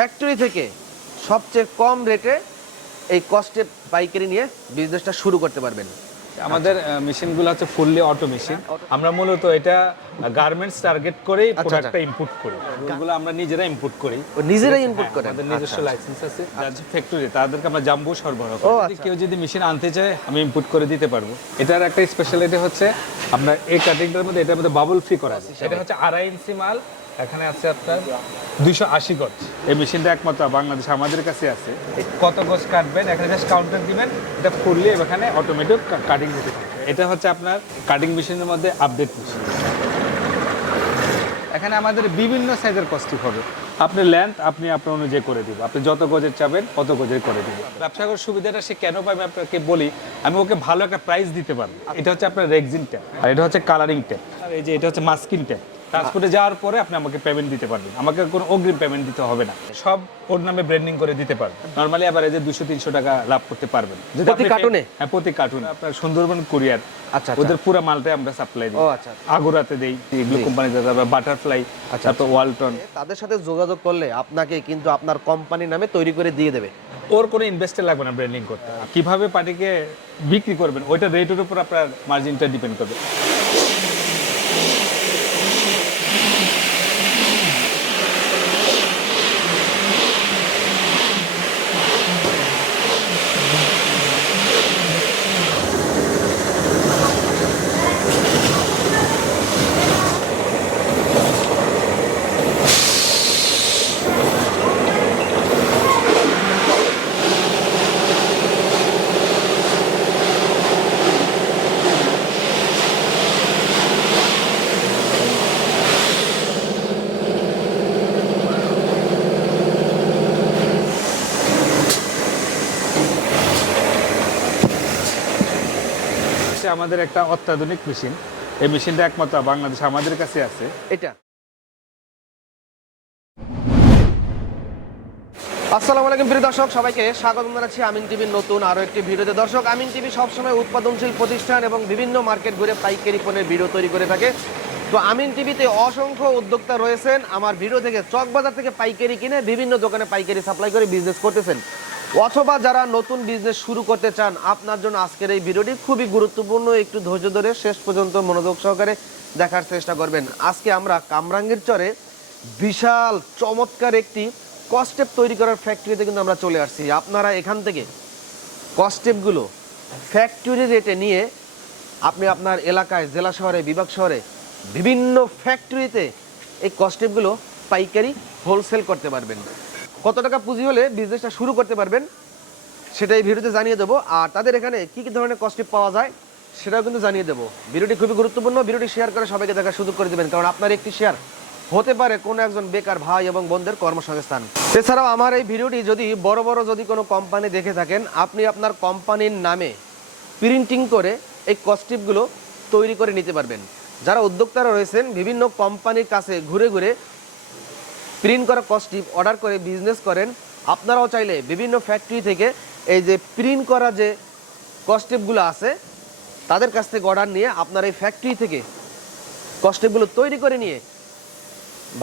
Factory থেকে সবচেয়ে কম রেটে এই কস্টে পাইকারি নিয়ে বিজনেসটা শুরু করতে পারবেন। আমাদের মেশিনগুলো হচ্ছে ফুললি অটো মেশিন আমরা মূলত এটা গার্মেন্টস টার্গেট আচ্ছা, প্রোডাক্টটা ইম্পোর্ট করি। এগুলো আমরা নিজেরা ইম্পোর্ট করি। ও নিজেরাই ইনপুট হ্যাঁ, করেন। আমাদের নিজস্ব লাইসেন্স আছে যার ফ্যাক্টরি তাদেরকে আমরা জাম্বু সরবরাহ করি। যদি আচ্ছা। কেউ যদি মেশিন আনতে চায় আমি ইম্পোর্ট করে দিতে পারব। এটার একটা স্পেশালিটি হচ্ছে আপনার এই কাটিংটার মধ্যে এটার মধ্যে বাবল ফ্রি করা আছে এটা হচ্ছে আড়াই ইঞ্চি মাল এখানে আছে আপনার দুইশো আশি গজ। এই মেশিনটা একমাত্র বাংলাদেশ আমাদের কাছে আছে। কত গজ কাটবেন? এখানে জাস্ট কাউন্টার দিবেন এটা ফুললি এখানে অটোমেটিক কাটিং থাকবে এটা হচ্ছে আপনার কাটিং মেশিনের মধ্যে আপডেট মেশিন এখানে আমাদের বিভিন্ন সাইজের কস্টিপ হবে। আপনি লেন্থ আপনি আপনার অনুযায়ী করে দিব আপনি যত গজের চাবেন তত গজের করে দিব ব্যবসা করার সুবিধাটা সে কেন পাবে আপনাকে বলি আমি ওকে ভালো একটা প্রাইস দিতে পারব। এটা হচ্ছে আপনার রেক্সিন ট্যাপ আর এটা হচ্ছে কালারিং ট্যাপ আর এই যে এটা হচ্ছে মাস্কিন ট্যাপ ট্রান্সপোর্টে যাওয়ার পরে আপনি আমাকে পেমেন্ট দিতে পারবেন। আমাকে কোনো অগ্রিম পেমেন্ট দিতে হবে না। সব ওর নামে ব্র্যান্ডিং করে দিতে পারবেন। নর্মালি আবার এই যে দুশো তিনশো টাকা লাভ করতে পারবেন। প্রতি কার্টুনে? হ্যাঁ প্রতি কার্টুন আপনার সুন্দরবন কুরিয়ার আচ্ছা, আচ্ছা। ওদের পুরো মালটাই আমরা সাপ্লাই দিই। আচ্ছা। আগুরাতে দেই। এগুলো কোম্পানিতে তারপর বাটারফ্লাই আচ্ছা, তারপর ওয়ালটন তাদের সাথে যোগাযোগ করলে আপনাকে কিন্তু আপনার কোম্পানির নামে তৈরি করে দিয়ে দেবে। ওর কোনো ইনভেস্টে লাগবে না ব্র্যান্ডিং করতে। কীভাবে পার্টিকে বিক্রি করবেন ওইটা রেটের উপর আপনার মার্জিনটা ডিপেন্ড করবে। আমাদের একটা অত্যাধুনিক মেশিন। এই মেশিনটা একমাত্র বাংলাদেশ আমাদের কাছে আছে। এটা। আসসালামু আলাইকুম প্রিয় দর্শক, সবাইকে স্বাগত জানাচ্ছি আমিন টিভির নতুন আরও একটি ভিডিওতে। দর্শক, আমিন টিভি সবসময় উৎপাদনশীল প্রতিষ্ঠান এবং বিভিন্ন মার্কেট ঘুরে পাইকারি পণ্যের ভিডিও তৈরি করে থাকে। তো আমিন টিভিতে অসংখ্য উদ্যোক্তা রয়েছেন। আমার ভিডিও থেকে চকবাজার থেকে পাইকারি কিনে বিভিন্ন দোকানে পাইকারি সাপ্লাই করে বিজনেস করতেছেন। অথবা যারা নতুন বিজনেস শুরু করতে চান, আপনার জন্য আজকের এই ভিডিওটি খুবই গুরুত্বপূর্ণ। একটু ধৈর্য ধরে শেষ পর্যন্ত মনোযোগ সহকারে দেখার চেষ্টা করবেন। আজকে আমরা কামরাঙ্গীর চরে বিশাল, চমৎকার একটি কস্টেপ তৈরি করার ফ্যাক্টরিতে কিন্তু আমরা চলে আসছি। আপনারা এখান থেকে কস্টেপগুলো ফ্যাক্টরি রেটে নিয়ে আপনি আপনার এলাকায়, জেলা শহরে, বিভাগ শহরে বিভিন্ন ফ্যাক্টরিতে এই কস্টেপগুলো পাইকারি হোলসেল করতে পারবেন। কত টাকা পুঁজি হলে বিজনেসটা শুরু করতে পারবেন, সেটাই ভিডিওতে জানিয়ে দেবো। আর তাদের এখানে কি কি ধরনের কস্টিপ পাওয়া যায়, সেটাও কিন্তু জানিয়ে দেবো। ভিডিওটি খুবই গুরুত্বপূর্ণ, ভিডিওটি শেয়ার করে সবাইকে দেখার সুযোগ করে দেবেন, কারণ আপনার একটি শেয়ার হতে পারে কোনো একজন বেকার ভাই এবং বোনদের কর্মসংস্থান। এছাড়াও আমার এই ভিডিওটি যদি বড় বড় যদি কোনো কোম্পানি দেখে থাকেন, আপনি আপনার কোম্পানির নামে প্রিন্টিং করে এই কস্টিপগুলো তৈরি করে নিতে পারবেন। যারা উদ্যোক্তারা রয়েছেন, বিভিন্ন কোম্পানির কাছে ঘুরে ঘুরে প্রিন্ট করা কস্টিপ অর্ডার করে বিজনেস করেন, আপনারাও চাইলে বিভিন্ন ফ্যাক্টরি থেকে এই যে প্রিন্ট করা যে কস্টিপগুলো আছে, তাদের কাছ থেকে অর্ডার নিয়ে আপনার এই ফ্যাক্টরি থেকে কস্টিপগুলো তৈরি করে নিয়ে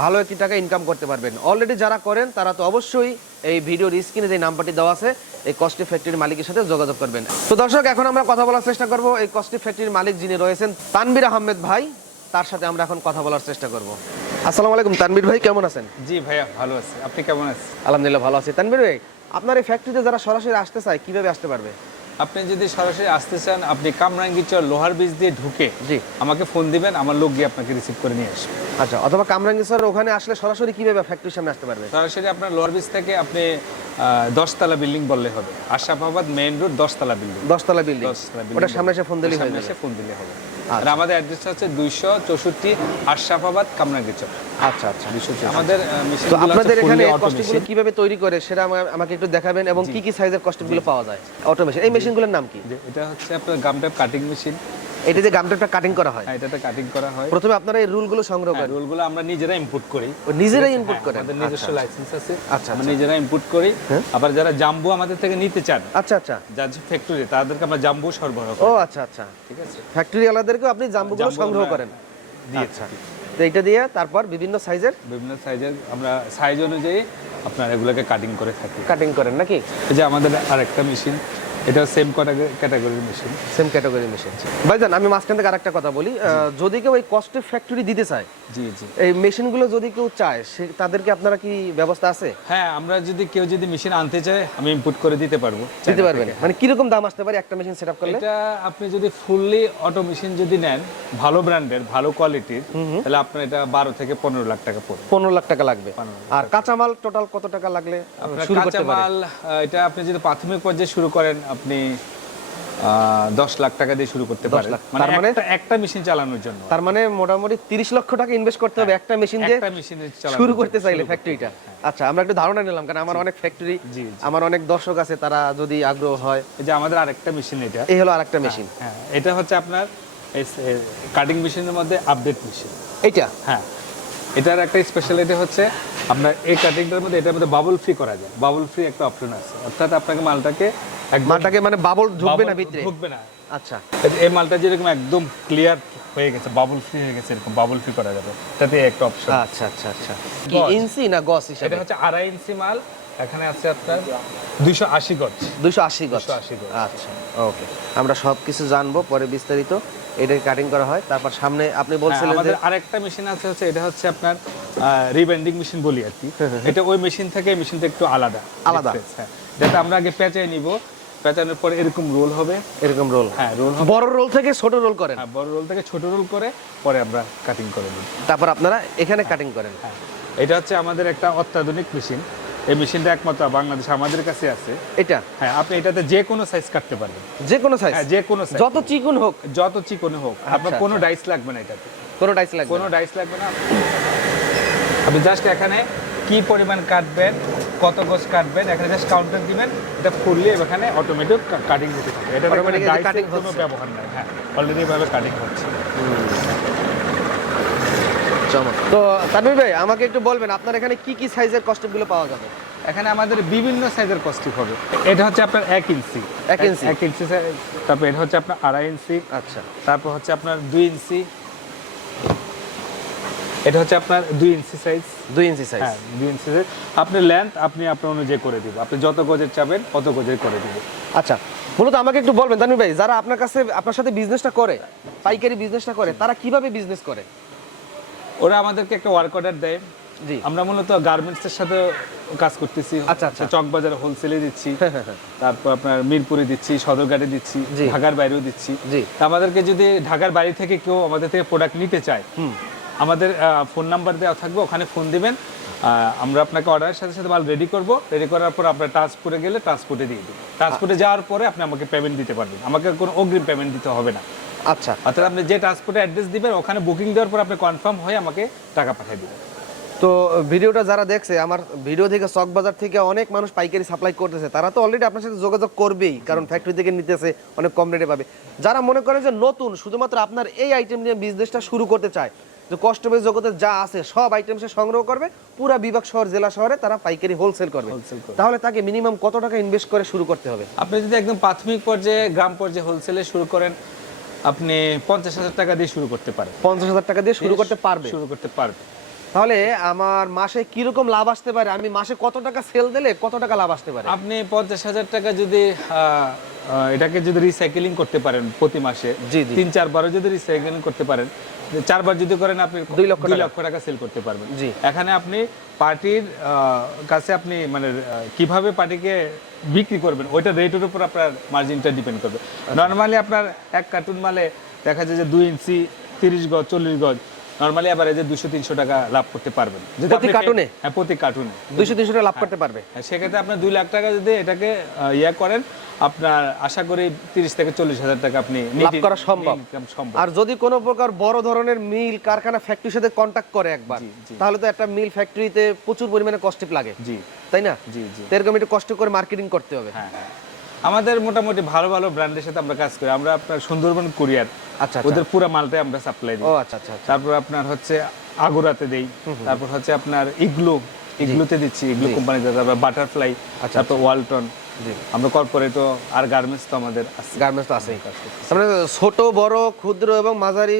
ভালো একটি টাকা ইনকাম করতে পারবেন। অলরেডি যারা করেন, তারা তো অবশ্যই এই ভিডিওর স্ক্রিনে যে নাম্বারটি দেওয়া আছে, এই কস্টিপ ফ্যাক্টরির মালিকের সাথে যোগাযোগ করবেন। তো দর্শক, এখন আমরা কথা বলার চেষ্টা করব। এই কস্টিপ ফ্যাক্টরির মালিক যিনি রয়েছেন তানবির আহমেদ ভাই, তার সাথে আমরা এখন কথা বলার চেষ্টা করব। আসসালামু আলাইকুম তানবির ভাই কেমন আছেন? জি ভাইয়া ভালো আছে। আপনি কেমন আছেন? আলহামদুলিল্লাহ ভালো আছি। তানবির ভাই আপনার এই ফ্যাক্টরিতে যারা সরাসরি আসতে চায় কীভাবে আসতে পারবে? আপনি যদি সরাসরি আসতে চান আপনি কামরাঙ্গীচর লোহার বীজ দিয়ে ঢুকে জি। আমাকে ফোন দিবেন আমার লোক গিয়ে আপনাকে রিসিভ করে নিয়ে আসবে। আচ্ছা অথবা কামরাঙ্গি স্যার ওখানে আসলে সরাসরি কীভাবে ফ্যাক্টরির সামনে আসতে পারবে? সরাসরি আপনার লোহার বীজ থেকে আপনি দশতলা বিল্ডিং বললে হবে। আশাফাবাদ মেইন রোড দশতলা বিল্ডিং। দশতলা বিল্ডিং। ওটা সামনে এসে ফোন দিলেই হয়ে সামনে এসে ফোন দিলে হবে। আর আমাদের অ্যাড্রেস হচ্ছে দুইশো চৌষট্টি আশরাফাবাদ চক। আচ্ছা আচ্ছা দুইশো আমাদের তো আপনাদের এখানে কস্টিংগুলো কীভাবে তৈরি করে সেটা আমাকে একটু দেখাবেন এবং কি কি সাইজের কস্টিংগুলো পাওয়া যায়? অটোমেশন এই মেশিনগুলোর নাম কি? এটা হচ্ছে আপনার গামটাপ কাটিং মেশিন এটা যে গামটাটা কাটিং করা হয়। এটাতে কাটিং করা হয়। প্রথমে আপনারা এই রুলগুলো সংগ্রহ করেন। রোলগুলো আমরা নিজেরা ইম্পোর্ট করি। ও নিজেরাই ইনপুট হ্যাঁ, করেন। আমাদের নিজস্ব লাইসেন্স আছে। আচ্ছা, আমরা নিজেরা ইম্পোর্ট করি। হ্যাঁ। আবার যারা জাম্বু আমাদের থেকে নিতে চান আচ্ছা আচ্ছা। যার ফ্যাক্টরি তাদেরকে আমরা জাম্বু সরবরাহ করি। ও আচ্ছা আচ্ছা। ঠিক আছে? ফ্যাক্টরি আলাদাদেরকেও আপনি জাম্বুগুলো সংগ্রহ করেন। আচ্ছা। তো এইটা দিয়ে তারপর বিভিন্ন সাইজের বিভিন্ন সাইজের আমরা সাইজ অনুযায়ী আপনার এগুলোকে কাটিং করে থাকি। কাটিং করেন নাকি? যে আমাদের আরেকটা মেশিন এটা সেম ক্যাটাগরির মেশিন সেম ক্যাটাগরি মেশিন ভাইজান আমি মাঝখান থেকে আরেকটা কথা বলি। যদি কেউ এই কস্টের ফ্যাক্টরি দিতে চায় জি জি। এই মেশিনগুলো যদি কেউ চায় সে তাদেরকে আপনারা কি ব্যবস্থা আছে? হ্যাঁ আমরা যদি কেউ যদি মেশিন আনতে চায় আমি ইনপুট করে দিতে পারব দিতে পারবেন। মানে কীরকম দাম আসতে পারে একটা মেশিন সেট আপ করলে? এটা আপনি যদি ফুললি অটো মেশিন যদি নেন ভালো ব্র্যান্ডের ভালো কোয়ালিটির তাহলে আপনার এটা বারো থেকে পনেরো লাখ টাকা পড়বে। পনেরো লাখ টাকা লাগবে। 15 আর কাঁচামাল টোটাল কত টাকা লাগলে? শুরু করতে কাঁচামাল এটা আপনি যদি প্রাথমিক পর্যায়ে শুরু করেন আপনি দশ লাখ টাকা দিয়ে শুরু করতে পারেন। মানে তার মানে- একটা- মেশিন চালানোর জন্য। তার মানে মোটামুটি তিরিশ লক্ষ টাকা ইনভেস্ট করতে হবে একটা মেশিন দিয়ে শুরু করতে চাইলে ফ্যাক্টরিটা আচ্ছা আমরা একটু ধারণা নিলাম কারণ আমার অনেক ফ্যাক্টরি। আমার অনেক দর্শক আছে তারা যদি আগ্রহ হয়। যে আমাদের আরেকটা মেশিন এটা। এই হলো আরেকটা মেশিন। হ্যাঁ এটা হচ্ছে আপনার কাটিং মেশিনের মধ্যে আপডেট মেশিন এটা হ্যাঁ এটার একটা স্পেশালিটি হচ্ছে আপনার এই কাটিংটার মধ্যে এটার মধ্যে বাবল ফ্রি করা যায়। বাবল ফ্রি একটা অপশন আছে। অর্থাৎ আপনাকে মালটাকে মালটাকে মানে বাবল ঢুকবে না ভিতরে? ঢুকবে না। আচ্ছা। এই- মালটা যেরকম একদম ক্লিয়ার হয়ে গেছে বাবল ফ্রি হয়ে গেছে এরকম বাবল ফ্রি করা যাবে। তাতে একটা অপশন আচ্ছা আচ্ছা আচ্ছা। কি। ইঞ্চি না হিসাবে? এটা হচ্ছে আড়াই ইঞ্চি মাল এখানে আছে আপনার দুইশো আশি গজ দুইশো আশি গজ আচ্ছা ওকে আমরা সব কিছু জানব পরে বিস্তারিত এটা কাটিং করা হয়। তারপর সামনে আপনি হ্যাঁ, বলছিলেন যে আমাদের আরেকটা মেশিন আছে হচ্ছে এটা হচ্ছে আপনার রিবেন্ডিং মেশিন বলি আর কি। এটা ওই মেশিন থেকে মেশিনটা একটু আলাদা। আলাদা। হ্যাঁ। যাতে আমরা আগে পেঁচাই নিব পেঁচানোর পরে এরকম রোল হবে। এরকম রোল হ্যাঁ রোল হবে। বড় রোল থেকে ছোট রোল করেন। হ্যাঁ বড় রোল থেকে ছোট রোল করে পরে আমরা কাটিং করে নিই। তারপর আপনারা এখানে কাটিং করেন। হ্যাঁ। এটা হচ্ছে আমাদের একটা অত্যাধুনিক মেশিন এই মেশিনটা একমাত্র বাংলাদেশ আমাদের কাছে আছে। এটা? হ্যাঁ আপনি এটাতে যে কোনো সাইজ কাটতে পারবেন। যে কোনো সাইজ হ্যাঁ যে কোনো সাইজ যত চিকুন হোক। যত চিকন হোক। আপনার কোনো ডাইস লাগবে না এটাতে। কোনো ডাইস লাগবে কোনো ডাইস লাগবে না। আপনি জাস্ট এখানে কি পরিমাণ কাটবেন? কত গোছ কাটবেন এখানে জাস্ট কাউন্টার দিবেন এটা ফুললি এখানে অটোমেটিক কাটিং হতে থাকবে এটা যে কোনো ব্যবহার নাই। হ্যাঁ অলরেডি ভাবে কাটিং হচ্ছে। তো তানভীর ভাই আমাকে একটু বলবেন আপনার এখানে কি কি সাইজের কস্টিউমগুলো পাওয়া যাবে? এখানে আমাদের বিভিন্ন সাইজের কস্টিক হবে। এটা হচ্ছে আপনার এক ইঞ্চি। এক ইঞ্চি? এক ইঞ্চি তারপর এটা হচ্ছে আপনার আড়াই ইঞ্চি। আচ্ছা। তারপর হচ্ছে আপনার দুই ইঞ্চি। এটা হচ্ছে আপনার দুই ইঞ্চি সাইজ দুই ইঞ্চি সাইজ হ্যাঁ দুই ইঞ্চি সাইজ আপনি লেন্থ আপনি আপনার অনুযায়ী করে দিব। আপনি যত গজের চাবেন তত গজের করে দিব। আচ্ছা মূলত আমাকে একটু বলবেন তানভীর ভাই যারা আপনার কাছে আপনার সাথে বিজনেসটা করে পাইকারি বিজনেসটা করে তারা কীভাবে বিজনেস করে? ওরা আমাদেরকে একটা ওয়ার্ক অর্ডার দেয়। জি। আমরা মূলত গার্মেন্টস এর সাথে কাজ করতেছি। আচ্ছা, আচ্ছা। চকবাজার হোলসেলে দিচ্ছি। হ্যাঁ, হ্যাঁ, হ্যাঁ। তারপর আপনার মিরপুরে দিচ্ছি সদরঘাটে দিচ্ছি। ঢাকার বাইরেও দিচ্ছি। জি। তা আমাদেরকে যদি ঢাকার বাইরে থেকে কেউ আমাদের থেকে প্রোডাক্ট নিতে চায় আমাদের ফোন নাম্বার দেওয়া থাকবে ওখানে ফোন দিবেন। আমরা আপনাকে অর্ডারের সাথে সাথে মাল রেডি করব। রেডি করার পর আপনার ট্রান্সপোর্টে গেলে ট্রান্সপোর্টে দিয়ে দিই ট্রান্সপোর্টে যাওয়ার পরে আপনি আমাকে পেমেন্ট দিতে পারবেন। আমাকে কোনো অগ্রিম পেমেন্ট দিতে হবে না। আচ্ছা। অর্থাৎ আপনি যে ট্রান্সপোর্টে অ্যাড্রেস দিবেন ওখানে বুকিং দেওয়ার পর আপনি কনফার্ম হয়ে আমাকে টাকা পাঠিয়ে দিবেন। তো ভিডিওটা যারা দেখছে আমার ভিডিও থেকে চক বাজার থেকে অনেক মানুষ পাইকারি সাপ্লাই করতেছে তারা তো অলরেডি আপনার সাথে যোগাযোগ করবেই কারণ ফ্যাক্টরি থেকে নিতেছে অনেক কম রেটে পাবে। যারা মনে করে যে নতুন শুধুমাত্র আপনার এই আইটেম নিয়ে বিজনেসটা শুরু করতে চায় যে কষ্টমের জগতে যা আছে সব আইটেম সে সংগ্রহ করবে পুরা বিভাগ শহর জেলা শহরে তারা পাইকারি হোলসেল করবে। তাহলে তাকে মিনিমাম কত টাকা ইনভেস্ট করে শুরু করতে হবে? আপনি যদি একদম প্রাথমিক পর্যায়ে গ্রাম পর্যায়ে হোলসেলে শুরু করেন আপনি পঞ্চাশ হাজার টাকা দিয়ে শুরু করতে পারেন। পঞ্চাশ হাজার টাকা দিয়ে শুরু করতে পারবে। শুরু করতে পারবে। তাহলে আমার মাসে কীরকম লাভ আসতে পারে আমি মাসে কত টাকা সেল দিলে কত টাকা লাভ আসতে পারে আপনি পঞ্চাশ হাজার টাকা যদি এটাকে যদি রিসাইকেলিং করতে পারেন প্রতি মাসে জি। তিন চারবারও যদি রিসাইকেলিং করতে পারেন চারবার যদি করেন আপনি দুই লক্ষ টাকা। লক্ষ টাকা সেল করতে পারবেন জি। এখানে আপনি পার্টির কাছে আপনি মানে কীভাবে পার্টিকে বিক্রি করবেন ওইটা রেটের উপর আপনার মার্জিনটা ডিপেন্ড করবে আচ্ছা। নর্মালি আপনার এক কার্টুন মালে দেখা যায় যে দুই ইঞ্চি তিরিশ গজ চল্লিশ গজ নর্মালি অ্যাভারেজে দুশো তিনশো টাকা লাভ করতে পারবেন। প্রতি কার্টুনে? হ্যাঁ প্রতি কার্টুনে। দুইশো তিনশো টাকা লাভ করতে পারবে। হ্যাঁ, সেক্ষেত্রে আপনার দুই লাখ টাকা যদি এটাকে ইয়া করেন আপনার আশা করি তিরিশ থেকে চল্লিশ হাজার টাকা আপনি লাভ করা সম্ভব। আর যদি কোনো প্রকার বড় ধরনের মিল কারখানা ফ্যাক্টরির সাথে কন্ট্যাক্ট করে একবার। তাহলে তো একটা মিল ফ্যাক্টরিতে প্রচুর পরিমাণে কস্টিপ লাগে। জি। তাই না? জি জি। এরকম একটু কষ্ট করে মার্কেটিং করতে হবে। হ্যাঁ হ্যাঁ। আমাদের মোটামুটি ভালো ভালো ব্র্যান্ডের সাথে আমরা কাজ করি। আমরা আপনার সুন্দরবন কুরিয়ার আচ্ছা আচ্ছা। ওদের পুরো মালটাই আমরা সাপ্লাই দিই। ও আচ্ছা আচ্ছা আচ্ছা। তারপর আপনার হচ্ছে আগুরাতে দেই। তারপর হচ্ছে আপনার ইগলু ইগলুতে দিচ্ছি ইগলু কোম্পানিতে তারপর বাটারফ্লাই আচ্ছা, তারপর ওয়ালটন জি। আমরা কর্পোরেটও আর গার্মেন্টস তো আমাদের গার্মেন্টস তো আছেই। মানে ছোট বড় ক্ষুদ্র এবং মাঝারি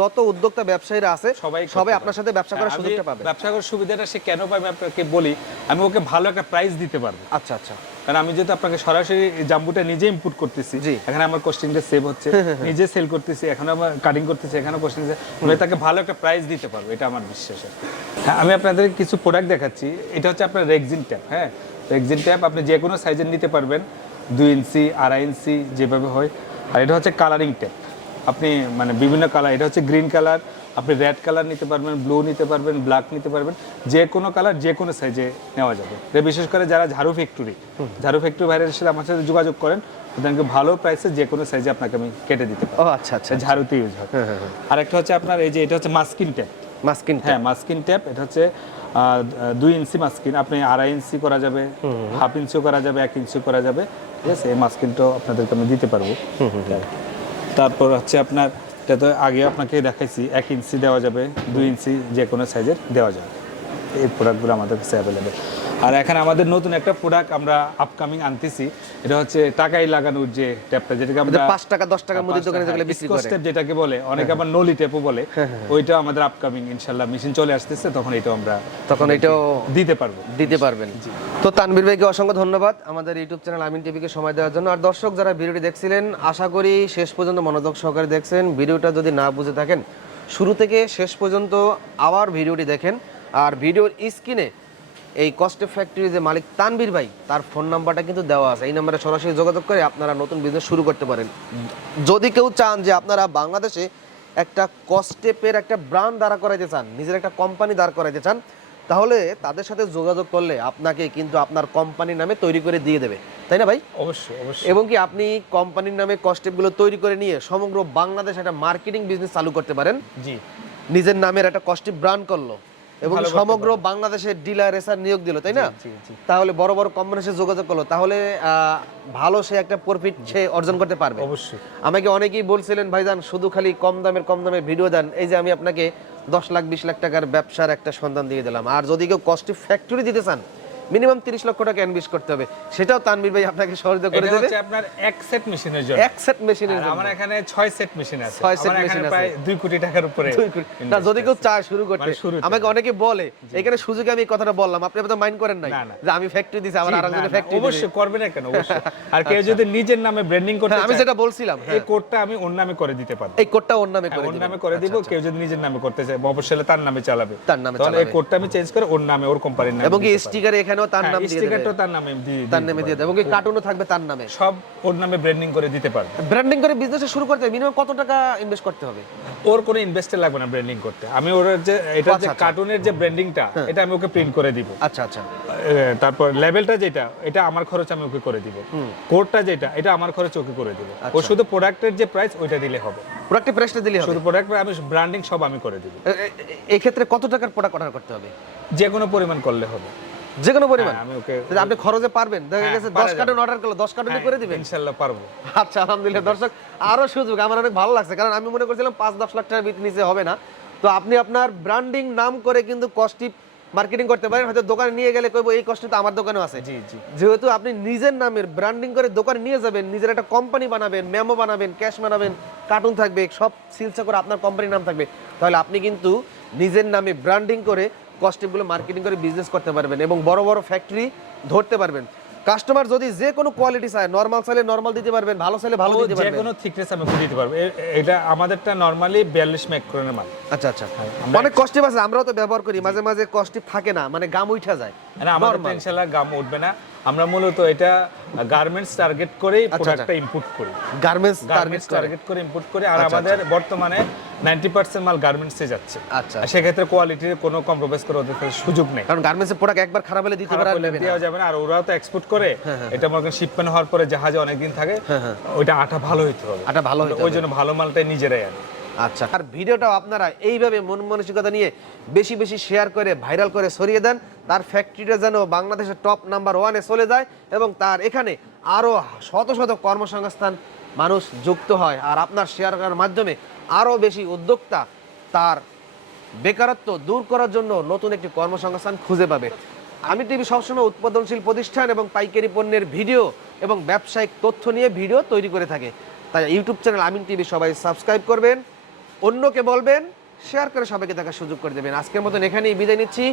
যত উদ্যোক্তা ব্যবসায়ীরা আছে সবাই সবাই আপনার সাথে ব্যবসা করার সুযোগটা পাবে। ব্যবসা করার সুবিধাটা সে কেন পাবে আপনাকে বলি। আমি ওকে ভালো একটা প্রাইস দিতে পারব। আচ্ছা আচ্ছা। কারণ আমি যেহেতু আপনাকে সরাসরি জাম্বুটা নিজে ইম্পোর্ট করতেছি। এখানে আমার কোস্টিংটা সেভ হচ্ছে নিজে সেল করতেছি এখানে আমার কাটিং করতেছি এখানে কোস্টিং তাকে ভালো একটা প্রাইস দিতে পারব এটা আমার বিশ্বাস। হ্যাঁ আমি আপনাদের কিছু প্রোডাক্ট দেখাচ্ছি এটা হচ্ছে আপনার রেক্সিন ট্যাপ হ্যাঁ? রেক্সিন ট্যাপ আপনি যে কোনো সাইজের নিতে পারবেন দুই ইঞ্চি আড়াই ইঞ্চি যেভাবে হয়। আর এটা হচ্ছে কালারিং ট্যাপ আপনি মানে বিভিন্ন কালার এটা হচ্ছে গ্রিন কালার আপনি রেড কালার নিতে পারবেন ব্লু নিতে পারবেন ব্ল্যাক নিতে পারবেন যে কোনো কালার যে কোনো সাইজে নেওয়া যাবে। বিশেষ করে যারা ঝাড়ু ফ্যাক্টরি ঝাড়ু ফ্যাক্টরি ভাইয়ের সাথে আমার সাথে যোগাযোগ করেন ওদেরকে ভালো প্রাইসে যে কোনো সাইজে আপনাকে আমি কেটে দিতে পারি ও আচ্ছা আচ্ছা ঝাড়ুতে ইউজ হয়। আর একটা হচ্ছে আপনার এই যে এটা হচ্ছে মাস্কিন ট্যাপ মাস্কিন হ্যাঁ মাস্কিন ট্যাপ এটা হচ্ছে দুই ইঞ্চি মাস্কিন আপনি আড়াই ইঞ্চি করা যাবে হাফ ইঞ্চিও করা যাবে এক ইঞ্চিও করা যাবে ঠিক আছে? এই মাস্কিনটাও আপনাদেরকে আমি দিতে পারব। তারপর হচ্ছে আপনার, এটা তো আগে আপনাকে দেখাইছি, এক ইঞ্চি দেওয়া যাবে, দুই ইঞ্চি যে কোনো সাইজের দেওয়া যাবে। এই প্রোডাক্টগুলো আমাদের কাছে অ্যাভেলেবেল আর এখানে আমাদের নতুন একটা প্রোডাক্ট আমরা আপকামিং আনতেছি। এটা হচ্ছে টাকাই লাগানোর যে ট্যাপটা যেটাকে আমরা পাঁচ টাকা দশ টাকা মুদির দোকানে যেগুলো বিক্রি করে। হ্যাঁ, যেটাকে বলে অনেকে আবার নলি টেপও বলে। ওইটা আমাদের আপকামিং ইনশাল্লাহ মেশিন চলে আসতেছে তখন এটাও আমরা তখন এটাও দিতে পারব। দিতে পারবেন। তো তানবীর ভাইকে অসংখ্য ধন্যবাদ আমাদের ইউটিউব চ্যানেল আমিন টিভিকে সময় দেওয়ার জন্য। আর দর্শক যারা ভিডিওটি দেখছিলেন আশা করি শেষ পর্যন্ত মনোযোগ সহকারে দেখছেন। ভিডিওটা যদি না বুঝে থাকেন শুরু থেকে শেষ পর্যন্ত আবার ভিডিওটি দেখেন। আর ভিডিওর স্ক্রিনে এই কস্টে ফ্যাক্টরি যে মালিক তানবীর ভাই তার ফোন নাম্বারটা কিন্তু দেওয়া আছে। এই নাম্বারে সরাসরি যোগাযোগ করে আপনারা নতুন বিজনেস শুরু করতে পারেন। যদি কেউ চান যে আপনারা বাংলাদেশে একটা কস্টেপের একটা ব্র্যান্ড দাঁড়া করাইতে চান নিজের একটা কোম্পানি দাঁড় করাইতে চান তাহলে তাদের সাথে যোগাযোগ করলে আপনাকে কিন্তু আপনার কোম্পানির নামে তৈরি করে দিয়ে দেবে। তাই না ভাই? অবশ্যই অবশ্যই। এবং কি আপনি কোম্পানির নামে কস্টেপগুলো তৈরি করে নিয়ে সমগ্র বাংলাদেশ একটা মার্কেটিং বিজনেস চালু করতে পারেন। জি। নিজের নামের একটা কস্টিপ ব্র্যান্ড করল। এবং সমগ্র বাংলাদেশের ডিলার এসার নিয়োগ দিল তাই না। তাহলে বড় বড় কোম্পানির সাথে যোগাযোগ করল। তাহলে আহ, ভালো সে একটা প্রফিট সে অর্জন করতে পারবে। অবশ্যই। আমাকে অনেকেই বলছিলেন ভাইজান শুধু খালি কম দামের কম দামের ভিডিও দেন। এই যে আমি আপনাকে দশ লাখ বিশ লাখ টাকার ব্যবসার একটা সন্ধান দিয়ে দিলাম। আর যদি কেউ কস্টিভ ফ্যাক্টরি দিতে চান মিনিমাম তিরিশ লক্ষ টাকা ইনভেস্ট করতে হবে। সেটাও তানবীর ভাই আপনাকে সহযোগিতা করে দেবে। হচ্ছে আপনার এক সেট মেশিনের জন্য। এক সেট মেশিনের জন্য। আমার এখানে ছয় সেট মেশিন আছে। ছয় set আমার এখানে machine আছে। প্রায় দুই কোটি টাকার উপরে না যদি কেউ। চায় শুরু করতে। মানে আমাকে অনেকে বলে এখানে সুযোগে আমি এই কথাটা বললাম। আপনি তো মাইন্ড করেন নাই। যে আমি ফ্যাক্টরি দিছি আমার আরেকজনের ফ্যাক্টরি অবশ্যই করবে না কেন? অবশ্যই। আর কেউ যদি নিজের নামে ব্র্যান্ডিং করতে হ্যাঁ, আমি যেটা বলছিলাম এই হ্যাঁ। কোডটা আমি ওর নামে করে দিতে পারব। এই কোডটা ওর নামে করে ওর দিবেন। নামে করে দিব কেউ যদি নিজের নামে করতে চায় অবশ্যই তার নামে চালাবে। তার নামে তাহলে এই কোডটা আমি চেঞ্জ করে ওর নামে ওর কোম্পানির নামে এবং কি দিতে পারব। স্টিকারে তার হ্যাঁ, নাম দিয়ে স্টিকারটাও তার নামে তার নামে দিয়ে দেবে। এবং কার্টুনও থাকবে তার নামে। সব ওর নামে ব্র্যান্ডিং করে দিতে পারবে। ব্র্যান্ডিং করে বিজনেস শুরু করতে মিনিমাম কত টাকা ইনভেস্ট করতে হবে? ওর কোনো লাগবে না ব্র্যান্ডিং করতে। আমি ওর যে এটা যে আচ্ছা, আচ্ছা। কার্টুনের যে ব্র্যান্ডিংটা এটা আমি ওকে প্রিন্ট করে দিব। আচ্ছা আচ্ছা। তারপর লেভেলটা যেটা এটা আমার খরচ আমি ওকে করে দিব। কোডটা যেটা এটা আমার খরচ ওকে করে দিব। আচ্ছা। ও শুধু প্রোডাক্টের যে প্রাইস ওইটা দিলে হবে। প্রোডাক্টের প্রাইসটা দিলে হবে? শুধু প্রোডাক্ট আমি ব্র্যান্ডিং সব আমি করে দিব। এই ক্ষেত্রে কত টাকার প্রোডাক্ট অর্ডার করতে হবে? যে কোনো পরিমাণ করলে হবে। যে কোনো পরিমাণ। হ্যাঁ, আমি ওকে আপনি খরচে পারবেন দেখা হ্যাঁ, গেছে দশ কার্টুন অর্ডার করলে দশ কার্টুনই করে দিবেন। ইনশাল্লাহ পারব। আচ্ছা আলহামদুলিল্লাহ। দর্শক আরও সুযোগ আমার অনেক ভালো লাগছে কারণ আমি মনে করছিলাম পাঁচ দশ লাখ টাকার নিচে হবে না। তো আপনি আপনার ব্র্যান্ডিং নাম করে কিন্তু কস্টিপ মার্কেটিং করতে পারেন হয়তো দোকানে নিয়ে গেলে কইবো এই কষ্ট তো আমার দোকানেও আছে। জি জি। যেহেতু আপনি নিজের নামের ব্র্যান্ডিং করে দোকানে নিয়ে যাবেন নিজের একটা কোম্পানি বানাবেন মেমো বানাবেন ক্যাশ বানাবেন কার্টুন থাকবে সব সিলসা করে আপনার কোম্পানির নাম থাকবে। তাহলে আপনি কিন্তু নিজের নামে ব্র্যান্ডিং করে কস্টিপগুলো মার্কেটিং করে বিজনেস করতে পারবেন এবং বড় বড় ফ্যাক্টরি ধরতে পারবেন। কাস্টমার যদি যে কোনো কোয়ালিটি চায় নর্মাল চাইলে নর্মাল দিতে পারবেন ভালো চাইলে ভালো দিতে পারবেন। যে কোনো থিকনেস আমি দিতে পারব। এটা আমাদেরটা নর্মালি বিয়াল্লিশ মাইক্রনের মাল। আচ্ছা আচ্ছা। আমরা- অনেক কস্টিভ আছে আমরাও তো ব্যবহার করি মাঝে মাঝে কস্টিম থাকে না মানে গাম উঠা যায়। মানে আমাদের ইনশাআল্লাহ গাম উঠবে না। আমরা মূলত এটা গার্মেন্টস টার্গেট করেই আচ্ছা, প্রোডাক্টটা ইম্পোর্ট করি। গার্মেন্টস গার্মেন্টস টার্গেট করে। ইম্পোর্ট করি আর আচ্ছা, আমাদের বর্তমানে নাইনটি পার্সেন্ট মাল গার্মেন্টসে যাচ্ছে। আচ্ছা আর সেক্ষেত্রে কোয়ালিটির কোনো কম্প্রোমাইজ করে ওদের সুযোগ নেই। কারণ গার্মেন্টসের প্রোডাক্ট একবার খারাপ হলে দিতে পারে না। দেওয়া যাবে না আর ওরাও তো এক্সপোর্ট করে। হ্যাঁ, এটা মনে করেন শিপমেন্ট হওয়ার পরে জাহাজে অনেকদিন থাকে হ্যাঁ, ওইটা আটা ভালো হইতে হবে। আটা ভালো হইতে ওই জন্য ভালো মালটাই নিজেরাই আনে। আচ্ছা আর ভিডিওটাও আপনারা এইভাবে মন মানসিকতা নিয়ে বেশি বেশি শেয়ার করে ভাইরাল করে ছড়িয়ে দেন। তার ফ্যাক্টরিটা যেন বাংলাদেশের টপ নাম্বার ওয়ানে চলে যায় এবং তার এখানে আরও শত শত কর্মসংস্থান মানুষ যুক্ত হয়। আর আপনার শেয়ার করার মাধ্যমে আরও বেশি উদ্যোক্তা তার বেকারত্ব দূর করার জন্য নতুন একটি কর্মসংস্থান খুঁজে পাবে। আমি টিভি সবসময় উৎপাদনশীল প্রতিষ্ঠান এবং পাইকারি পণ্যের ভিডিও এবং ব্যবসায়িক তথ্য নিয়ে ভিডিও তৈরি করে থাকে। তাই ইউটিউব চ্যানেল আমিন টিভি সবাই সাবস্ক্রাইব করবেন। অন্যকে বলবেন শেয়ার করে সবাইকে দেখার সুযোগ করে দেবেন। আজকের মতন এখানেই বিদায় নিচ্ছি।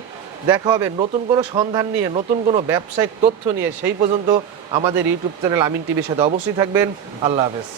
দেখা হবে নতুন কোনো সন্ধান নিয়ে, নতুন কোনো ব্যবসায়িক তথ্য নিয়ে, সেই পর্যন্ত আমাদের ইউটিউব চ্যানেল আমিন টিভির সাথে অবশ্যই থাকবেন। আল্লাহ হাফেজ।